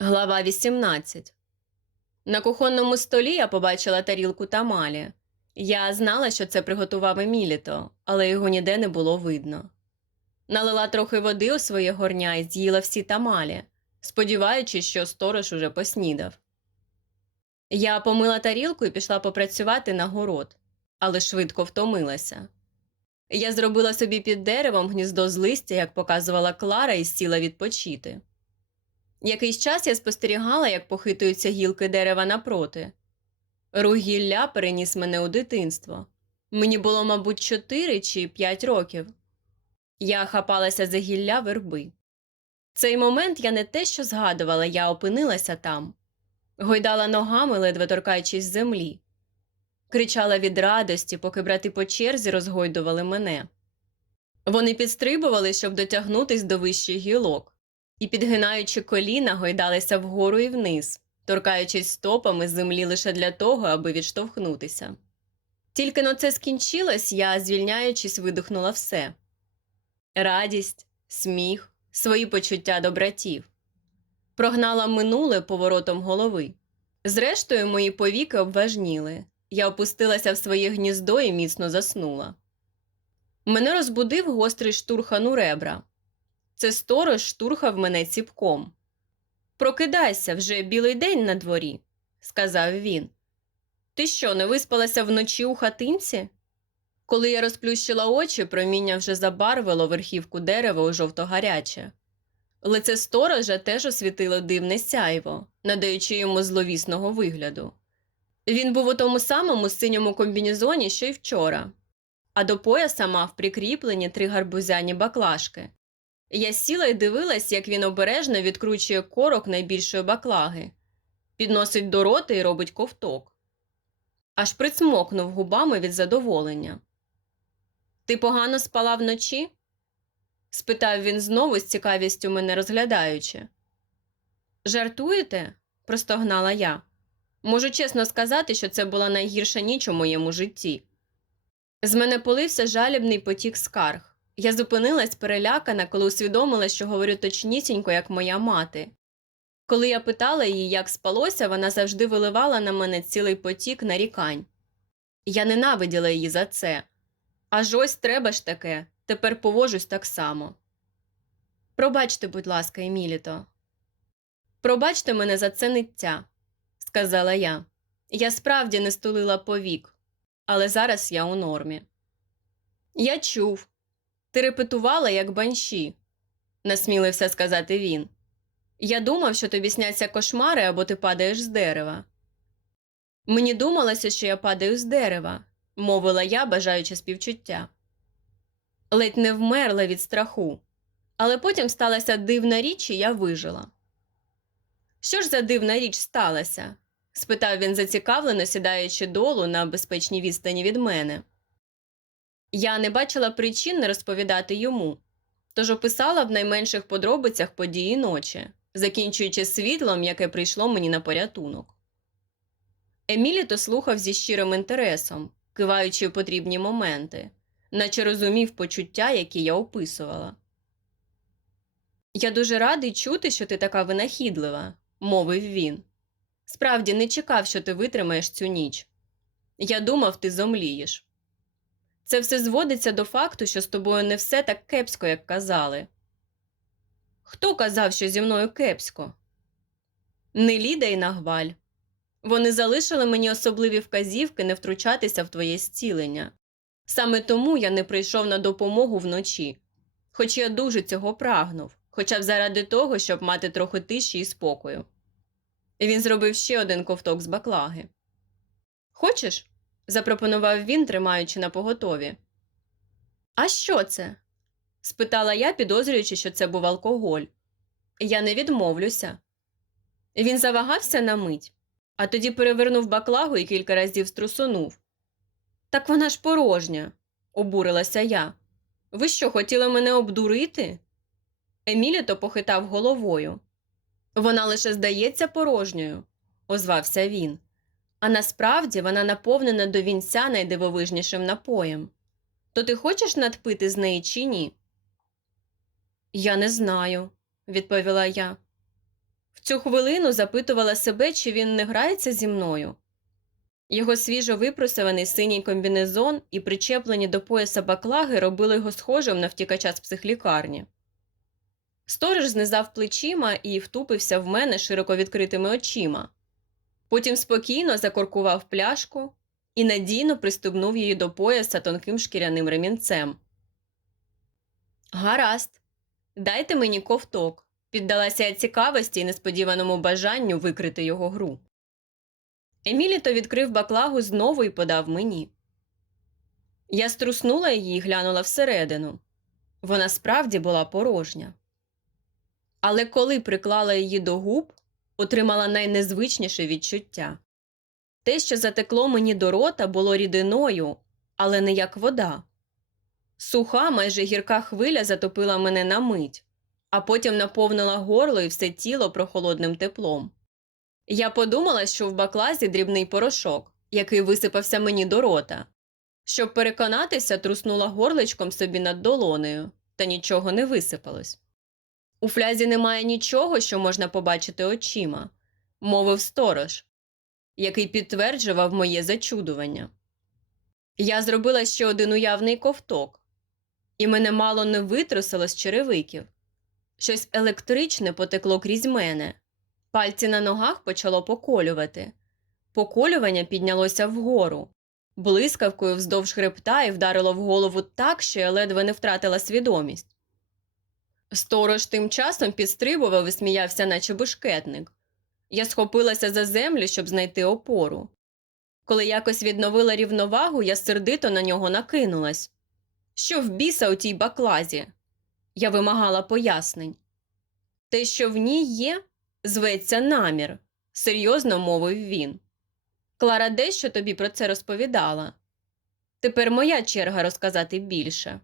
Глава 18 На кухонному столі я побачила тарілку тамалі. Я знала, що це приготував Еміліто, але його ніде не було видно. Налила трохи води у своє горня і з'їла всі тамалі, сподіваючись, що сторож уже поснідав. Я помила тарілку і пішла попрацювати на город, але швидко втомилася. Я зробила собі під деревом гніздо з листя, як показувала Клара, і сіла відпочити. Якийсь час я спостерігала, як похитуються гілки дерева напроти. Рух гілля переніс мене у дитинство. Мені було, мабуть, чотири чи п'ять років. Я хапалася за гілля верби. Цей момент я не те, що згадувала, я опинилася там, гойдала ногами, ледве торкаючись землі, кричала від радості, поки брати по черзі розгойдували мене. Вони підстрибували, щоб дотягнутись до вищих гілок і, підгинаючи коліна, гойдалися вгору і вниз, торкаючись стопами землі лише для того, аби відштовхнутися. Тільки но це скінчилось, я, звільняючись, видихнула все радість, сміх, свої почуття до братів. Прогнала минуле поворотом голови. Зрештою, мої повіки обважніли. Я опустилася в своє гніздо і міцно заснула. Мене розбудив гострий штурхан у ребра. Це сторож штурхав мене ціпком. Прокидайся вже білий день на дворі, сказав він. Ти що, не виспалася вночі у хатинці? Коли я розплющила очі, проміння вже забарвило верхівку дерева у жовто-гаряче. Лице сторожа теж освітило дивне сяйво, надаючи йому зловісного вигляду. Він був у тому самому синьому комбінезоні, що й вчора, а до пояса мав прикріплені три гарбузяні баклажки. Я сіла і дивилась, як він обережно відкручує корок найбільшої баклаги, підносить до рота і робить ковток. Аж присмокнув губами від задоволення. Ти погано спала вночі? спитав він знову з цікавістю мене розглядаючи. Жартуєте? простогнала я. Можу чесно сказати, що це була найгірша ніч у моєму житті. З мене полився жалібний потік скарг. Я зупинилась перелякана, коли усвідомила, що говорю точнісінько, як моя мати. Коли я питала її, як спалося, вона завжди виливала на мене цілий потік нарікань. Я ненавиділа її за це. Аж ось треба ж таке, тепер поводжусь так само. Пробачте, будь ласка, Еміліто. Пробачте мене за це ниття, сказала я. Я справді не стулила повік, але зараз я у нормі. Я чув. Ти репетувала, як банші, насмілився сказати він. Я думав, що тобі сняться кошмари або ти падаєш з дерева. Мені думалося, що я падаю з дерева, мовила я, бажаючи співчуття. Ледь не вмерла від страху, але потім сталася дивна річ, і я вижила. Що ж за дивна річ сталася? спитав він зацікавлено, сідаючи долу на безпечній відстані від мене. Я не бачила причин не розповідати йому, тож описала в найменших подробицях події ночі, закінчуючи світлом, яке прийшло мені на порятунок. Емілі то слухав зі щирим інтересом, киваючи в потрібні моменти, наче розумів почуття, які я описувала. Я дуже радий чути, що ти така винахідлива, мовив він. Справді не чекав, що ти витримаєш цю ніч. Я думав, ти зомлієш. Це все зводиться до факту, що з тобою не все так кепсько, як казали. Хто казав, що зі мною кепсько? Не Ліда і Нагваль. Вони залишили мені особливі вказівки не втручатися в твоє зцілення. Саме тому я не прийшов на допомогу вночі, хоч я дуже цього прагнув, хоча б заради того, щоб мати трохи тиші і спокою. І він зробив ще один ковток з баклаги. Хочеш? Запропонував він, тримаючи на поготові. А що це? спитала я, підозрюючи, що це був алкоголь. Я не відмовлюся. Він завагався на мить, а тоді перевернув баклагу і кілька разів струсунув. Так вона ж порожня, обурилася я. Ви що, хотіли мене обдурити? Еміліто похитав головою. Вона лише здається порожньою, озвався він. А насправді вона наповнена до вінця найдивовижнішим напоєм. То ти хочеш надпити з неї чи ні? Я не знаю, відповіла я. В цю хвилину запитувала себе, чи він не грається зі мною. Його свіжо випросований синій комбінезон і причеплені до пояса баклаги робили його схожим на втікача з психлікарні. Сторож знизав плечима і втупився в мене широко відкритими очима. Потім спокійно закоркував пляшку і надійно пристебнув її до пояса тонким шкіряним ремінцем. Гаразд, дайте мені ковток. Піддалася я цікавості і несподіваному бажанню викрити його гру. Еміліто відкрив баклагу знову і подав мені. Я струснула її і глянула всередину. Вона справді була порожня. Але коли приклала її до губ, отримала найнезвичніше відчуття. Те, що затекло мені до рота, було рідиною, але не як вода. Суха, майже гірка хвиля затопила мене на мить, а потім наповнила горло і все тіло прохолодним теплом. Я подумала, що в баклазі дрібний порошок, який висипався мені до рота. Щоб переконатися, труснула горличком собі над долонею, та нічого не висипалось. У флязі немає нічого, що можна побачити очима, мовив сторож, який підтверджував моє зачудування. Я зробила ще один уявний ковток, і мене мало не витрусило з черевиків. Щось електричне потекло крізь мене. Пальці на ногах почало поколювати. Поколювання піднялося вгору, блискавкою вздовж хребта і вдарило в голову так, що я ледве не втратила свідомість. Сторож тим часом підстрибував і сміявся, наче бешкетник. Я схопилася за землю, щоб знайти опору. Коли якось відновила рівновагу, я сердито на нього накинулась. Що в біса у тій баклазі? Я вимагала пояснень. Те, що в ній є, зветься намір, серйозно мовив він. Клара дещо тобі про це розповідала. Тепер моя черга розказати більше.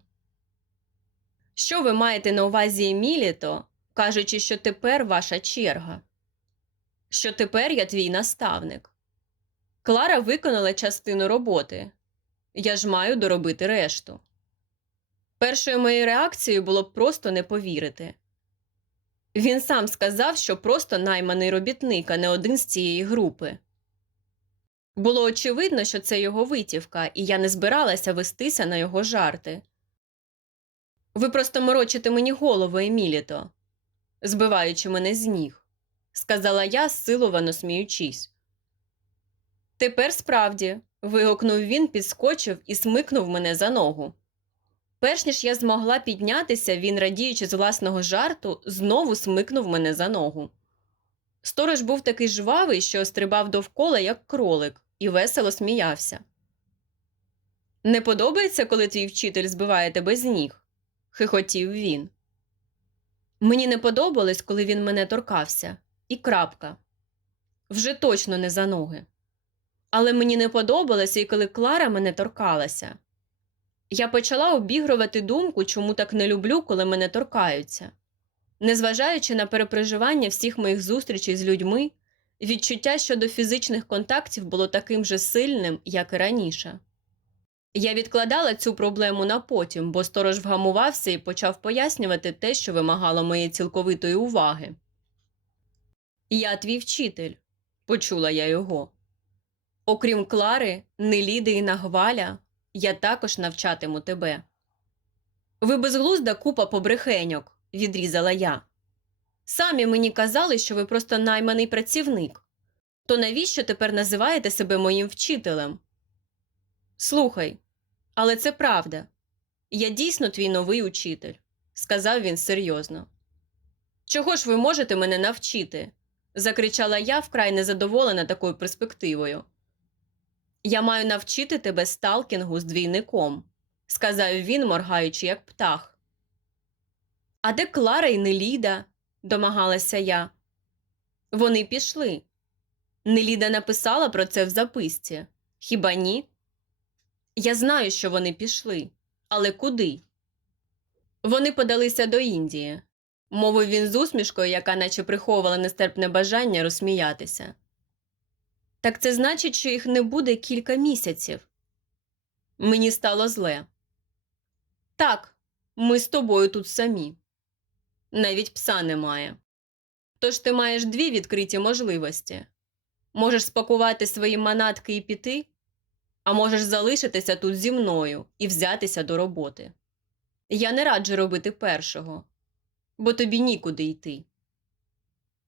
Що ви маєте на увазі Еміліто, кажучи, що тепер ваша черга? Що тепер я твій наставник? Клара виконала частину роботи. Я ж маю доробити решту. Першою моєю реакцією було б просто не повірити. Він сам сказав, що просто найманий робітник, а не один з цієї групи. Було очевидно, що це його витівка, і я не збиралася вестися на його жарти. Ви просто морочите мені голову, Еміліто, збиваючи мене з ніг, сказала я, силовано сміючись. Тепер справді. вигукнув він, підскочив і смикнув мене за ногу. Перш ніж я змогла піднятися, він, радіючи з власного жарту, знову смикнув мене за ногу. Сторож був такий жвавий, що стрибав довкола, як кролик, і весело сміявся. Не подобається, коли твій вчитель збиває тебе з ніг? Хихотів він. Мені не подобалось, коли він мене торкався, і крапка. Вже точно не за ноги. Але мені не подобалося, і коли Клара мене торкалася. Я почала обігрувати думку, чому так не люблю, коли мене торкаються. Незважаючи на перепроживання всіх моїх зустрічей з людьми, відчуття щодо фізичних контактів було таким же сильним, як і раніше. Я відкладала цю проблему на потім, бо сторож вгамувався і почав пояснювати те, що вимагало моєї цілковитої уваги. Я твій вчитель, почула я його. Окрім Клари, Неліди і Нагваля, я також навчатиму тебе. Ви безглузда купа побрехеньок, відрізала я. Самі мені казали, що ви просто найманий працівник. То навіщо тепер називаєте себе моїм вчителем? Слухай, але це правда. Я дійсно твій новий учитель, сказав він серйозно. Чого ж ви можете мене навчити? закричала я вкрай незадоволена такою перспективою. Я маю навчити тебе сталкінгу з двійником, сказав він, моргаючи, як птах. А де Клара і Неліда? домагалася я. Вони пішли. Неліда написала про це в записці. Хіба ні? Я знаю, що вони пішли, але куди? Вони подалися до Індії, мовив він з усмішкою, яка наче приховувала нестерпне бажання розсміятися. Так це значить, що їх не буде кілька місяців. Мені стало зле. Так, ми з тобою тут самі. Навіть пса немає. Тож ти маєш дві відкриті можливості. Можеш спакувати свої манатки і піти, а можеш залишитися тут зі мною і взятися до роботи. Я не раджу робити першого, бо тобі нікуди йти.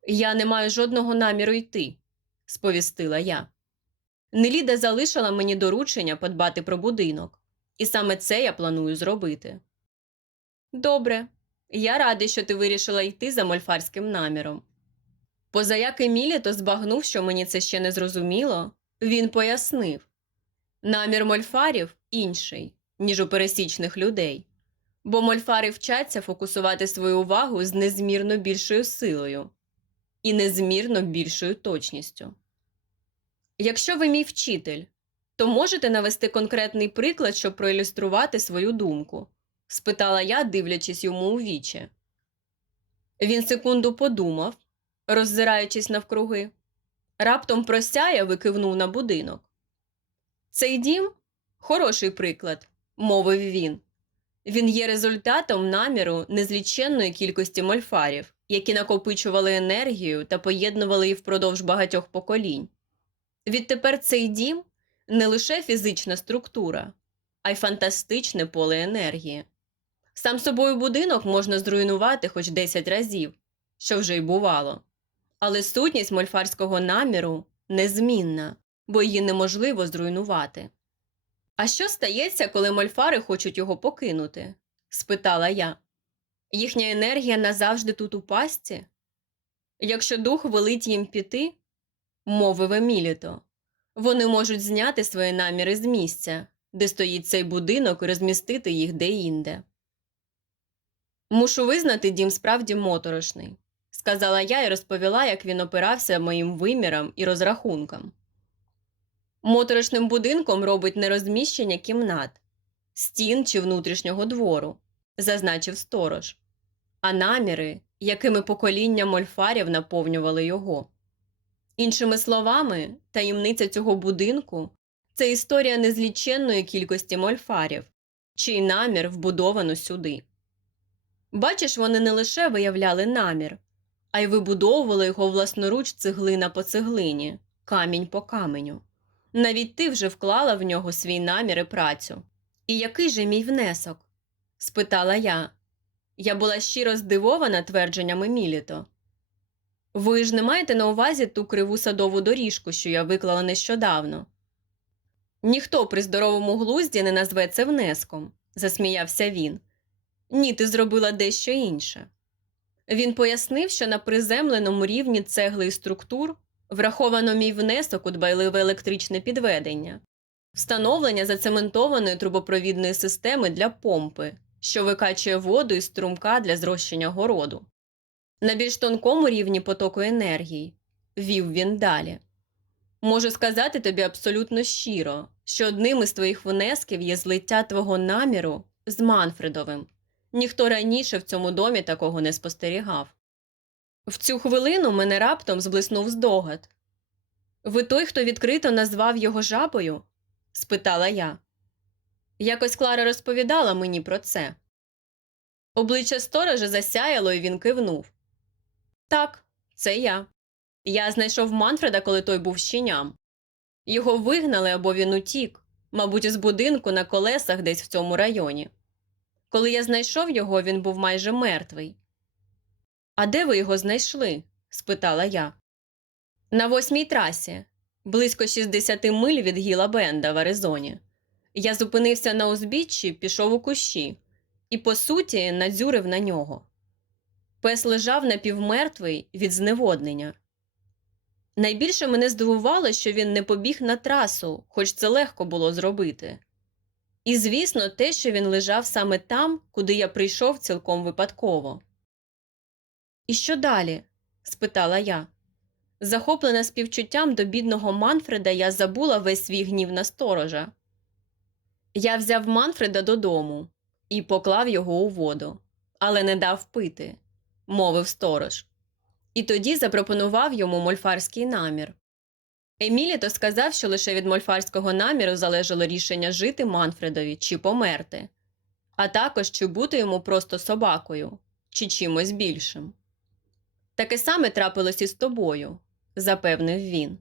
Я не маю жодного наміру йти, сповістила я. Неліда залишила мені доручення подбати про будинок, і саме це я планую зробити. Добре, я радий, що ти вирішила йти за мольфарським наміром. Позаяк Еміліто збагнув, що мені це ще не зрозуміло, він пояснив намір мольфарів інший, ніж у пересічних людей, бо мольфари вчаться фокусувати свою увагу з незмірно більшою силою і незмірно більшою точністю. Якщо ви мій вчитель, то можете навести конкретний приклад, щоб проілюструвати свою думку? спитала я, дивлячись йому у вічі. Він секунду подумав, роззираючись навкруги, раптом просяяв і кивнув на будинок. Цей дім хороший приклад, мовив він. Він є результатом наміру незліченної кількості мольфарів, які накопичували енергію та поєднували її впродовж багатьох поколінь. Відтепер цей дім не лише фізична структура, а й фантастичне поле енергії. Сам собою будинок можна зруйнувати хоч 10 разів, що вже й бувало. Але сутність мольфарського наміру незмінна, бо її неможливо зруйнувати. А що стається, коли мольфари хочуть його покинути? спитала я. Їхня енергія назавжди тут у пастці? Якщо дух велить їм піти, мовив Еміліто, вони можуть зняти свої наміри з місця, де стоїть цей будинок, і розмістити їх де-інде. Мушу визнати, дім справді моторошний, сказала я і розповіла, як він опирався моїм вимірам і розрахункам. Моторошним будинком робить не розміщення кімнат, стін чи внутрішнього двору, зазначив сторож, а наміри, якими покоління мольфарів наповнювали його. Іншими словами, таємниця цього будинку це історія незліченної кількості мольфарів, чий намір вбудовано сюди. Бачиш, вони не лише виявляли намір, а й вибудовували його власноруч цеглина по цеглині, камінь по каменю. Навіть ти вже вклала в нього свій намір і працю. І який же мій внесок? спитала я. Я була щиро здивована твердженнями Міліто. Ви ж не маєте на увазі ту криву садову доріжку, що я виклала нещодавно. Ніхто при здоровому глузді не назве це внеском, засміявся він. Ні, ти зробила дещо інше. Він пояснив, що на приземленому рівні цегли і структур враховано мій внесок у дбайливе електричне підведення, встановлення зацементованої трубопровідної системи для помпи, що викачує воду із струмка для зрощення городу. На більш тонкому рівні потоку енергії вів він далі. Можу сказати тобі абсолютно щиро, що одним із твоїх внесків є злиття твого наміру з Манфредовим. Ніхто раніше в цьому домі такого не спостерігав. В цю хвилину мене раптом зблиснув здогад. Ви той, хто відкрито назвав його жабою? спитала я. Якось Клара розповідала мені про це. Обличчя сторожа засяяло, і він кивнув. Так, це я. Я знайшов Манфреда, коли той був щеням. Його вигнали або він утік, мабуть, із будинку на колесах десь в цьому районі. Коли я знайшов його, він був майже мертвий. А де ви його знайшли? спитала я. На восьмій трасі, близько 60 миль від Гіла Бенда в Аризоні. Я зупинився на узбіччі, пішов у кущі і, по суті, надзюрив на нього. Пес лежав напівмертвий від зневоднення. Найбільше мене здивувало, що він не побіг на трасу, хоч це легко було зробити. І, звісно, те, що він лежав саме там, куди я прийшов цілком випадково. І що далі? спитала я. Захоплена співчуттям до бідного Манфреда, я забула весь свій гнів на сторожа. Я взяв Манфреда додому і поклав його у воду, але не дав пити, мовив сторож. І тоді запропонував йому мольфарський намір. Еміліто сказав, що лише від мольфарського наміру залежало рішення жити Манфредові чи померти, а також чи бути йому просто собакою, чи чимось більшим. Таке саме трапилось і з тобою, запевнив він.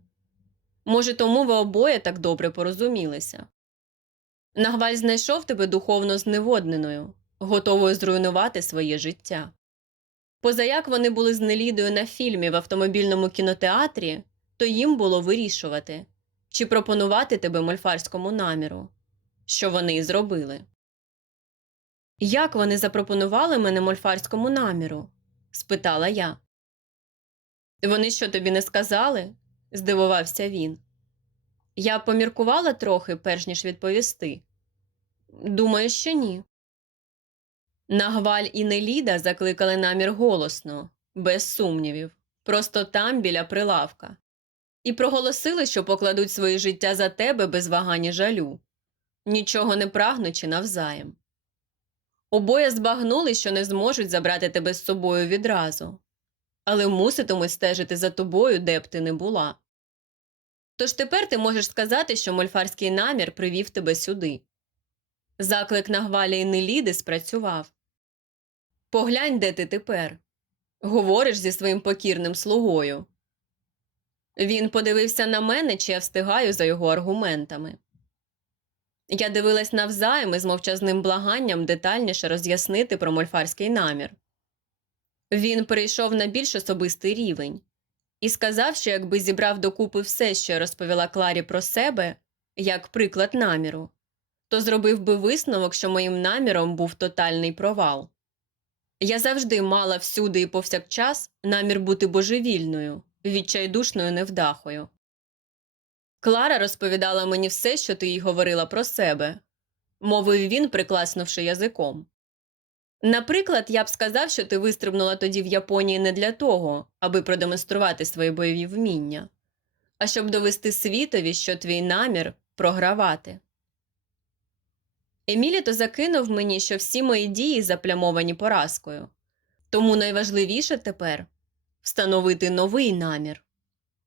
Може, тому ви обоє так добре порозумілися. Нагваль знайшов тебе духовно зневодненою, готовою зруйнувати своє життя. Позаяк вони були з Нелідою на фільмі в автомобільному кінотеатрі, то їм було вирішувати, чи пропонувати тебе мольфарському наміру, що вони і зробили. Як вони запропонували мене мольфарському наміру? спитала я. Вони що тобі не сказали? здивувався він. Я поміркувала трохи, перш ніж відповісти. Думаю, що ні. Нагваль і Неліда закликали намір голосно, без сумнівів, просто там біля прилавка, і проголосили, що покладуть своє життя за тебе без вагань і жалю, нічого не прагнучи навзаєм. Обоє збагнули, що не зможуть забрати тебе з собою відразу, але муситимуть стежити за тобою, де б ти не була. Тож тепер ти можеш сказати, що мольфарський намір привів тебе сюди. Заклик Нагвалі і Неліди спрацював. Поглянь, де ти тепер. Говориш зі своїм покірним слугою. Він подивився на мене, чи я встигаю за його аргументами. Я дивилась навзаєм із мовчазним благанням детальніше роз'яснити про мольфарський намір. Він перейшов на більш особистий рівень і сказав, що якби зібрав докупи все, що розповіла Кларі про себе, як приклад наміру, то зробив би висновок, що моїм наміром був тотальний провал. Я завжди мала всюди і повсякчас намір бути божевільною, відчайдушною невдахою. Клара розповідала мені все, що ти їй говорила про себе, мовив він, прикласнувши язиком. Наприклад, я б сказав, що ти вистрибнула тоді в Японії не для того, аби продемонструвати свої бойові вміння, а щоб довести світові, що твій намір програвати. Еміліто закинув мені, що всі мої дії заплямовані поразкою. Тому найважливіше тепер встановити новий намір.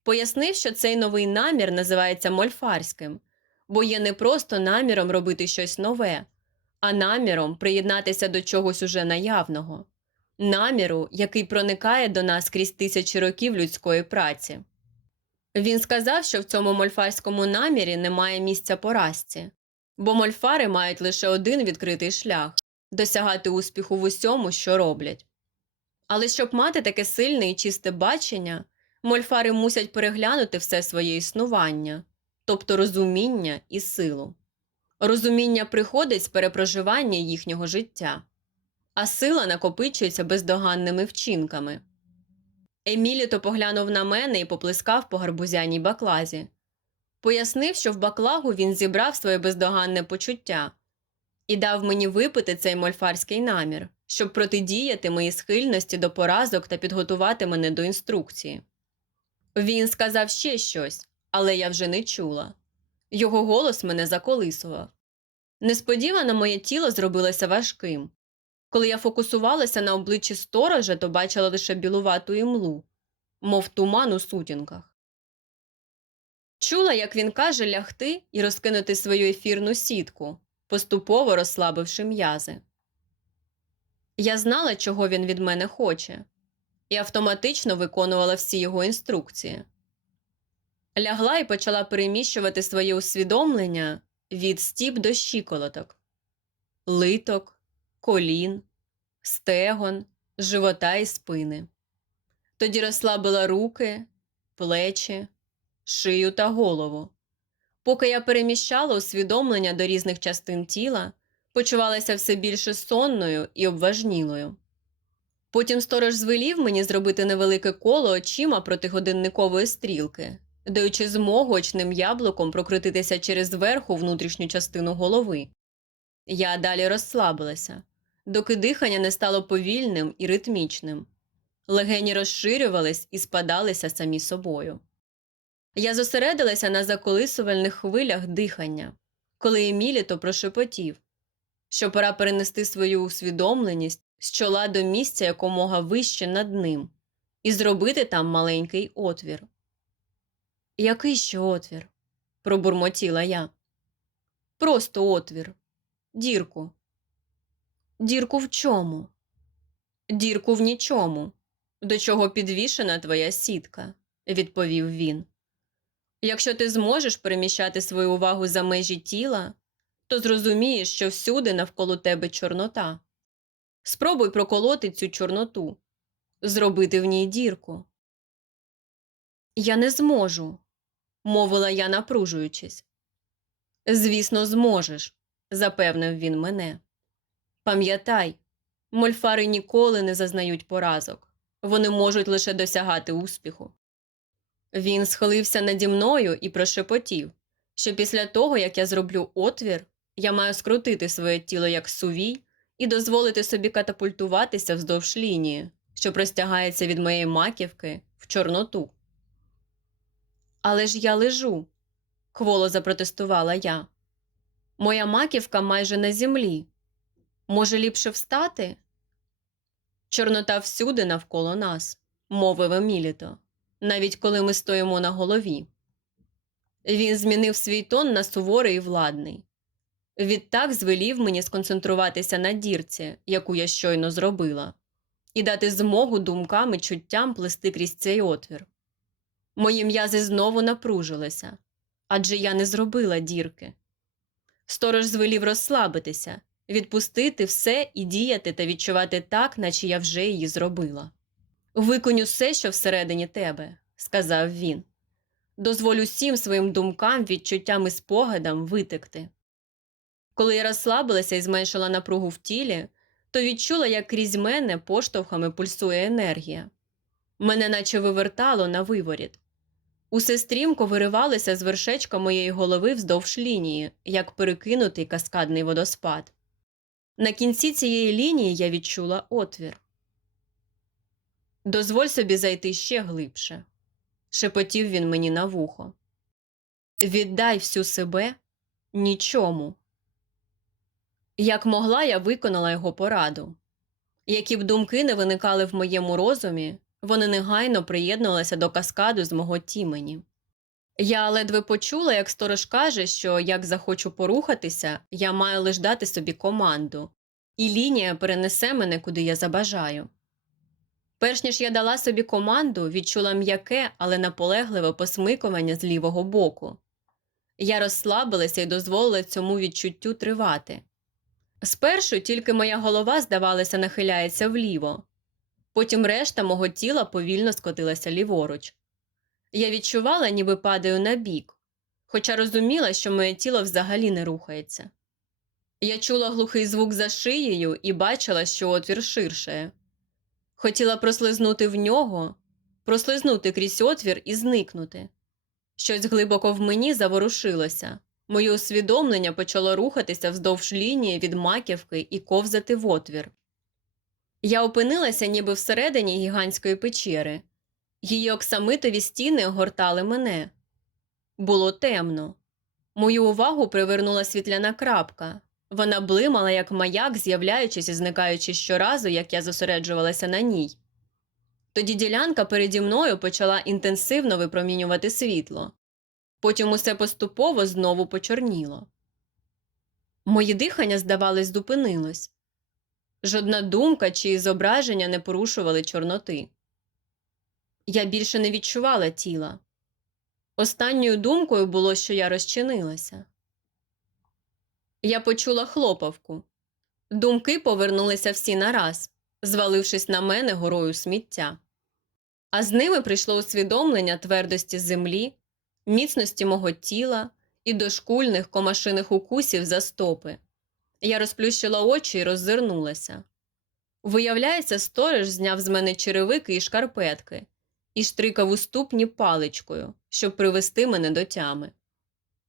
Пояснив, що цей новий намір називається мольфарським, бо є не просто наміром робити щось нове, а наміром приєднатися до чогось уже наявного, наміру, який проникає до нас крізь тисячі років людської праці. Він сказав, що в цьому мольфарському намірі немає місця поразці, бо мольфари мають лише один відкритий шлях досягати успіху в усьому, що роблять. Але щоб мати таке сильне і чисте бачення, мольфари мусять переглянути все своє існування, тобто розуміння і силу. Розуміння приходить з перепроживання їхнього життя, а сила накопичується бездоганними вчинками. Еміліто поглянув на мене і поплескав по гарбузяній баклазі. Пояснив, що в баклагу він зібрав своє бездоганне почуття і дав мені випити цей мольфарський намір, щоб протидіяти моїй схильності до поразок та підготувати мене до інструкції. Він сказав ще щось, але я вже не чула. Його голос мене заколисував. Несподівано моє тіло зробилося важким. Коли я фокусувалася на обличчі сторожа, то бачила лише білувату імлу, мов туман у сутінках. Чула, як він каже лягти і розкинути свою ефірну сітку, поступово розслабивши м'язи. Я знала, чого він від мене хоче, і автоматично виконувала всі його інструкції. Лягла і почала переміщувати своє усвідомлення від стіп до щиколоток, литок, колін, стегон, живота і спини. Тоді розслабила руки, плечі, шию та голову. Поки я переміщала усвідомлення до різних частин тіла, почувалася все більше сонною і обважнілою. Потім сторож звелів мені зробити невелике коло очима проти годинникової стрілки, даючи змогу очним яблуком прокрутитися через верху внутрішню частину голови. Я далі розслабилася, доки дихання не стало повільним і ритмічним. Легені розширювались і спадалися самі собою. Я зосередилася на заколисувальних хвилях дихання, коли Еміліто прошепотів, що пора перенести свою усвідомленість з чола до місця якомога вище над ним, і зробити там маленький отвір. Який ще отвір? пробурмотіла я. Просто отвір, дірку. Дірку в чому? Дірку в нічому, до чого підвішена твоя сітка, відповів він. Якщо ти зможеш переміщати свою увагу за межі тіла, то зрозумієш, що всюди навколо тебе чорнота. Спробуй проколоти цю чорноту, зробити в ній дірку. Я не зможу, мовила я, напружуючись. Звісно, зможеш, запевнив він мене. Пам'ятай, мольфари ніколи не зазнають поразок, вони можуть лише досягати успіху. Він схилився наді мною і прошепотів, що після того, як я зроблю отвір, я маю скрутити своє тіло як сувій і дозволити собі катапультуватися вздовж лінії, що простягається від моєї маківки в чорноту. Але ж я лежу, кволо запротестувала я. Моя маківка майже на землі. Може, ліпше встати? Чорнота всюди навколо нас, мовив Еміліто, навіть коли ми стоїмо на голові. Він змінив свій тон на суворий і владний. Відтак звелів мені сконцентруватися на дірці, яку я щойно зробила, і дати змогу думкам і чуттям плести крізь цей отвір. Мої м'язи знову напружилися, адже я не зробила дірки. Сторож звелів розслабитися, відпустити все і діяти та відчувати так, наче я вже її зробила. Виконь усе, що всередині тебе, сказав він. Дозволь усім своїм думкам, відчуттям і спогадам витекти. Коли я розслабилася і зменшила напругу в тілі, то відчула, як крізь мене поштовхами пульсує енергія. Мене наче вивертало на виворіт. Усе стрімко виривалося з вершечка моєї голови вздовж лінії, як перекинутий каскадний водоспад. На кінці цієї лінії я відчула отвір. Дозволь собі зайти ще глибше, шепотів він мені на вухо. Віддай всю себе нічому. Як могла, я виконала його пораду. Які б думки не виникали в моєму розумі, вони негайно приєднувалися до каскаду з мого тімені. Я ледве почула, як сторож каже, що як захочу порухатися, я маю лиш дати собі команду, і лінія перенесе мене, куди я забажаю. Перш ніж я дала собі команду, відчула м'яке, але наполегливе посмикування з лівого боку. Я розслабилася і дозволила цьому відчуттю тривати. Спершу тільки моя голова, здавалося, нахиляється вліво, потім решта мого тіла повільно скотилася ліворуч. Я відчувала, ніби падаю на бік, хоча розуміла, що моє тіло взагалі не рухається. Я чула глухий звук за шиєю і бачила, що отвір ширшає. Хотіла прослизнути в нього, прослизнути крізь отвір і зникнути. Щось глибоко в мені заворушилося. Моє усвідомлення почало рухатися вздовж лінії від маківки і ковзати в отвір. Я опинилася ніби всередині гігантської печери. Її оксамитові стіни огортали мене. Було темно. Мою увагу привернула світляна крапка. Вона блимала, як маяк, з'являючись і зникаючи щоразу, як я зосереджувалася на ній. Тоді ділянка переді мною почала інтенсивно випромінювати світло. Потім усе поступово знову почорніло. Моє дихання, здавалось, зупинилось. Жодна думка чи зображення не порушували чорноти. Я більше не відчувала тіла. Останньою думкою було, що я розчинилася. Я почула хлопавку. Думки повернулися всі нараз, звалившись на мене горою сміття. А з ними прийшло усвідомлення твердості землі, міцності мого тіла і дошкульних комашиних укусів за стопи. Я розплющила очі і роззирнулася. Виявляється, сторож зняв з мене черевики і шкарпетки і штрикав у ступні паличкою, щоб привести мене до тями.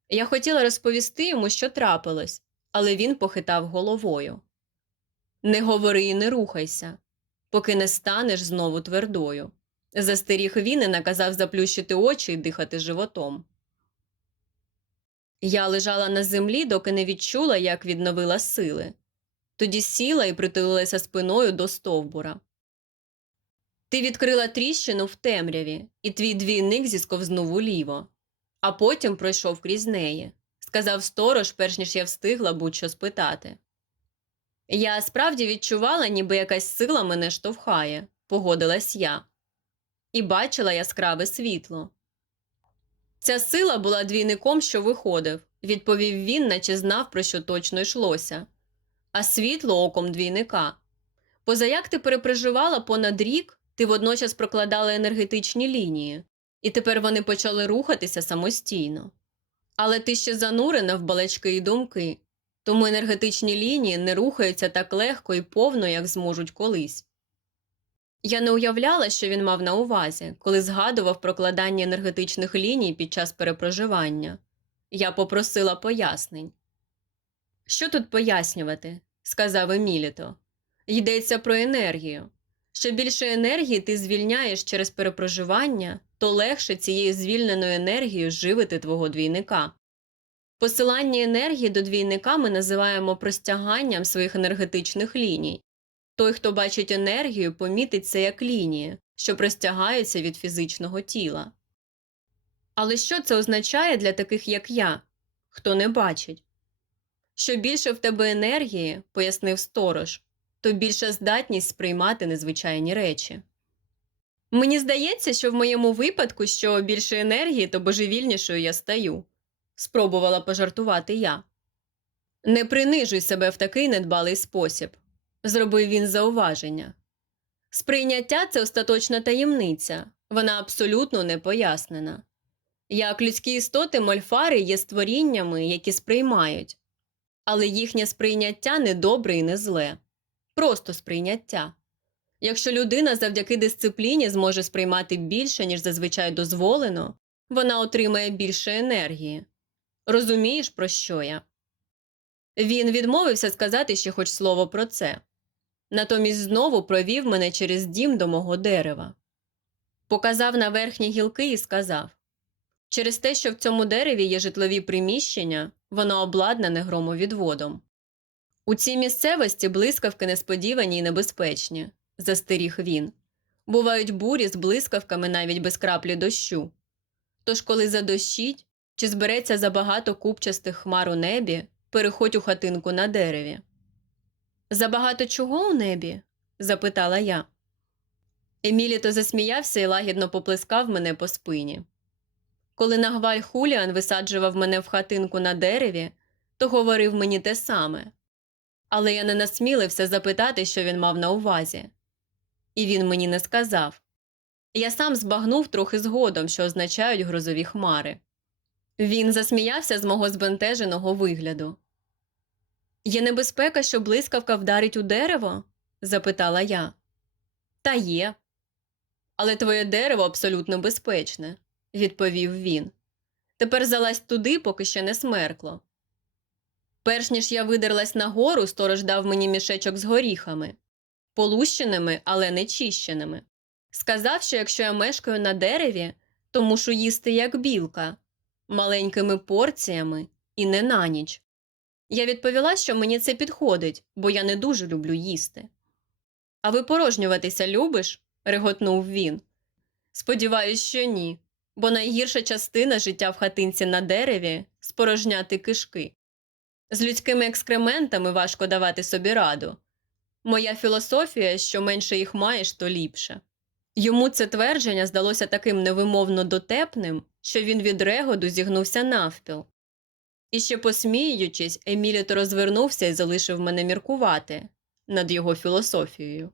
Я хотіла розповісти йому, що трапилось, але він похитав головою. Не говори і не рухайся, поки не станеш знову твердою. Застеріг він і наказав заплющити очі і дихати животом. Я лежала на землі, доки не відчула, як відновила сили. Тоді сіла і притулилася спиною до стовбура. Ти відкрила тріщину в темряві, і твій двійник зісковзнув уліво, а потім пройшов крізь неї, сказав сторож, перш ніж я встигла будь-що спитати. Я справді відчувала, ніби якась сила мене штовхає, погодилась я. І бачила яскраве світло. Ця сила була двійником, що виходив, відповів він, наче знав, про що точно йшлося, а світло оком двійника. Позаяк ти перепроживала понад рік, ти водночас прокладала енергетичні лінії, і тепер вони почали рухатися самостійно. Але ти ще занурена в балачки і думки, тому енергетичні лінії не рухаються так легко і повно, як зможуть колись. Я не уявляла, що він мав на увазі, коли згадував прокладання енергетичних ліній під час перепроживання. Я попросила пояснень. Що тут пояснювати? сказав Еміліто. Йдеться про енергію. Що більше енергії ти звільняєш через перепроживання, то легше цією звільненою енергією живити твого двійника. Посилання енергії до двійника ми називаємо простяганням своїх енергетичних ліній. Той, хто бачить енергію, помітить це як лінії, що простягаються від фізичного тіла. Але що це означає для таких, як я, хто не бачить? Що більше в тебе енергії, пояснив сторож, то більша здатність сприймати незвичайні речі. Мені здається, що в моєму випадку, що більше енергії, то божевільнішою я стаю, спробувала пожартувати я. Не принижуй себе в такий недбалий спосіб, зробив він зауваження. Сприйняття це остаточна таємниця, вона абсолютно не пояснена. Як людські істоти мольфари є створіннями, які сприймають, але їхнє сприйняття не добре і не зле, просто сприйняття. Якщо людина завдяки дисципліні зможе сприймати більше, ніж зазвичай дозволено, вона отримає більше енергії. Розумієш, про що я? Він відмовився сказати ще хоч слово про це. Натомість знову провів мене через дім до мого дерева. Показав на верхні гілки і сказав через те, що в цьому дереві є житлові приміщення, воно обладнане громовідводом. У цій місцевості блискавки несподівані і небезпечні, застеріг він. Бувають бурі з блискавками навіть без краплі дощу. Тож, коли задощить, чи збереться забагато купчастих хмар у небі, переходь у хатинку на дереві. Забагато чого у небі? запитала я. Еміліто засміявся і лагідно поплескав мене по спині. Коли нагваль Хуліан висаджував мене в хатинку на дереві, то говорив мені те саме. Але я не насмілився запитати, що він мав на увазі. І він мені не сказав. Я сам збагнув трохи згодом, що означають грозові хмари. Він засміявся з мого збентеженого вигляду. Є небезпека, що блискавка вдарить у дерево? запитала я. Та є. Але твоє дерево абсолютно безпечне, відповів він. Тепер залазь туди, поки ще не смеркло. Перш ніж я видерлась нагору, сторож дав мені мішечок з горіхами, полущеними, але не чищеними. Сказав, що якщо я мешкаю на дереві, то мушу їсти як білка, маленькими порціями і не на ніч. Я відповіла, що мені це підходить, бо я не дуже люблю їсти. А випорожнюватися любиш? реготнув він. Сподіваюсь, що ні, бо найгірша частина життя в хатинці на дереві спорожняти кишки. З людськими екскрементами важко давати собі раду. Моя філософія, що менше їх маєш, то ліпше. Йому це твердження здалося таким невимовно дотепним, що він від регоду зігнувся навпіл. І ще посміючись, Еміліт розвернувся і залишив мене міркувати над його філософією.